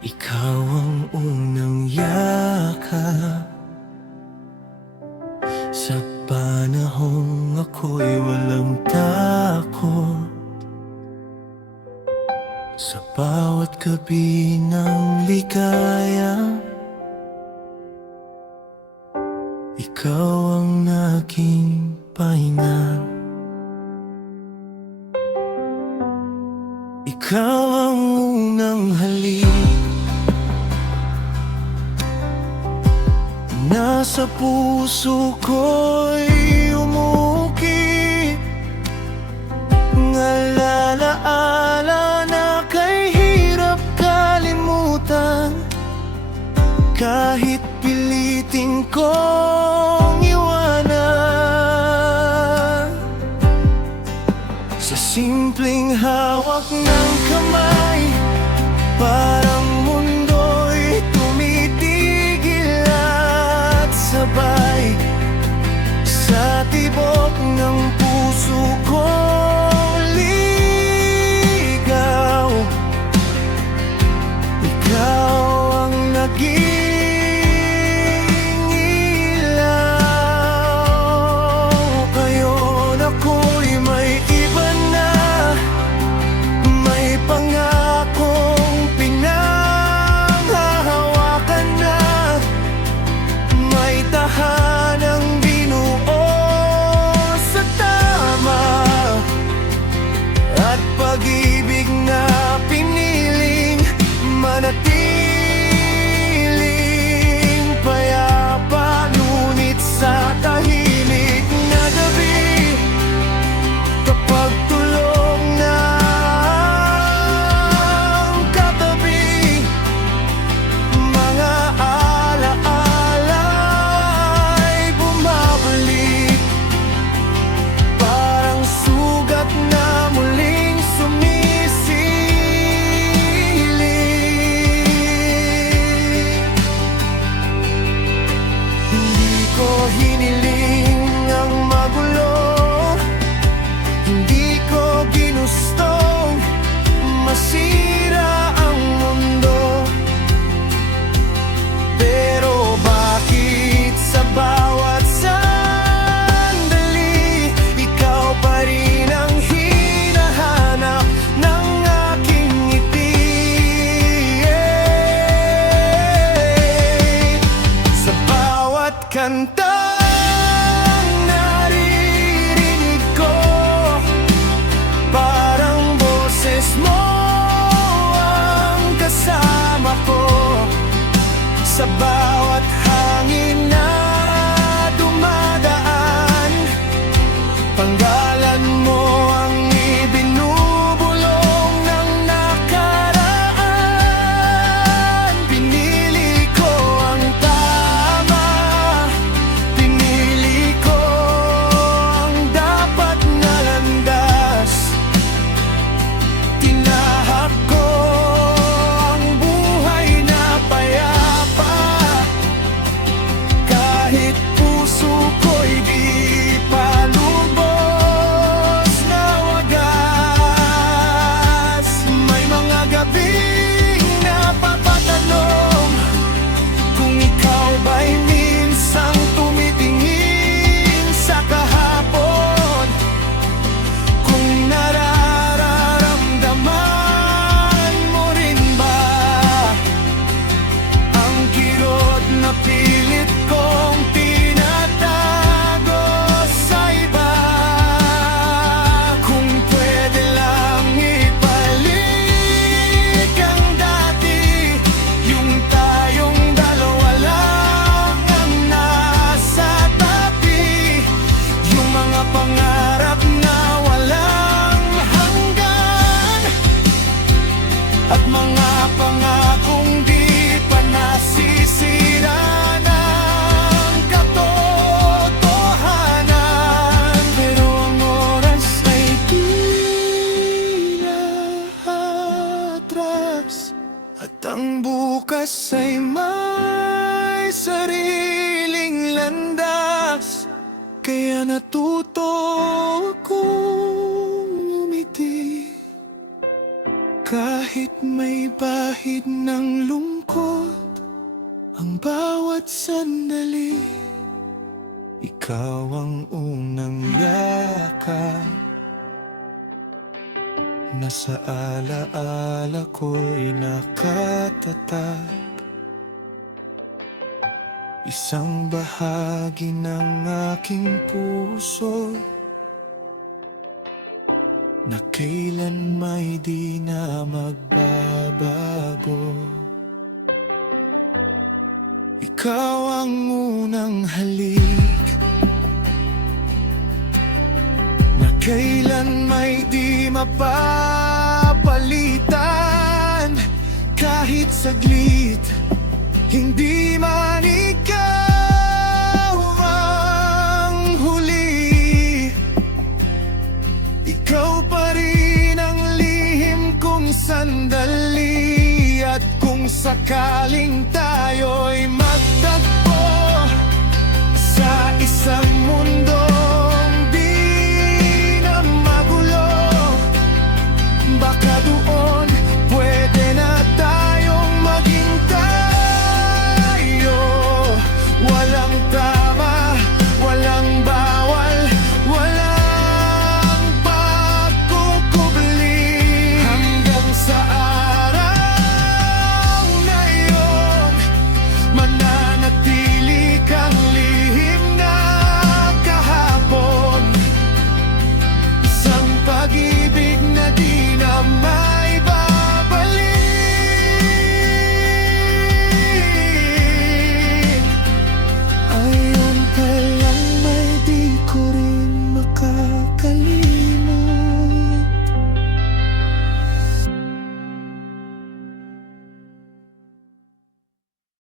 Ikaw ang unang yakap sa panahong ako'y walang takot. Sa bawat gabi ng ligaya, ikaw ang naging pahinga. Ikaw ang unang halik nasa puso ko'y umukit, ngalalaala na kay hirap kalimutan. Kahit pilitin kong iwanan, sa simpleng hawak ng kamay, parang mundo'y tumitigil at sabay sa tibok ng puso ko ligaw. Ikaw ang naging pag-ibig na piniling manatiling payapa. Ngunit sa tahimik na gabi, kapag tulog na ang katabi, mga alaala ay bumabalik, parang sugat na muling hiniling ang magulo, hindi ko ginustong masira ang mundo. Pero bakit sa bawat sandali, ikaw pa rin ang hinahanap ng aking ngiti? Sa bawat kanta sa bawat hangin na dumadaan, panggalan mo ang ibinubulong ng nakaraan. Pinili ko ang tama, pinili ko ang dapat na landas. Tinahak ko ang buhay na payapa, kahit puso ko'y di palubos na wagas. May mga gabing napapatanong kung ikaw ba'y minsang tumitingin sa kahapon, kung nararamdaman mo rin ba ang kirot na pilit kong tinatago sa iba. Kung pwede lang ibalik ang dati, yung tayong dalawa lang ang nasa tabi, yung mga pangarap na walang hanggan, at mga pangakong di pa nasisira ng katotohanan. Pero ang oras ay tila atras, at ang bukas ay may sariling landas. Kaya natuto akong umiti kahit Kahit may bahid ng lungkot ang bawat sandali, ikaw ang unang yakap na sa alaala ko'y nakatatag. Isang bahagi ng aking puso na kailan may di na magbabago. Ikaw ang unang halik na kailan may di mapapalitan. Kahit saglit, hindi man ikaw ang huli, ikaw pa rin ang lihim kong sandali. At kung sakaling tayo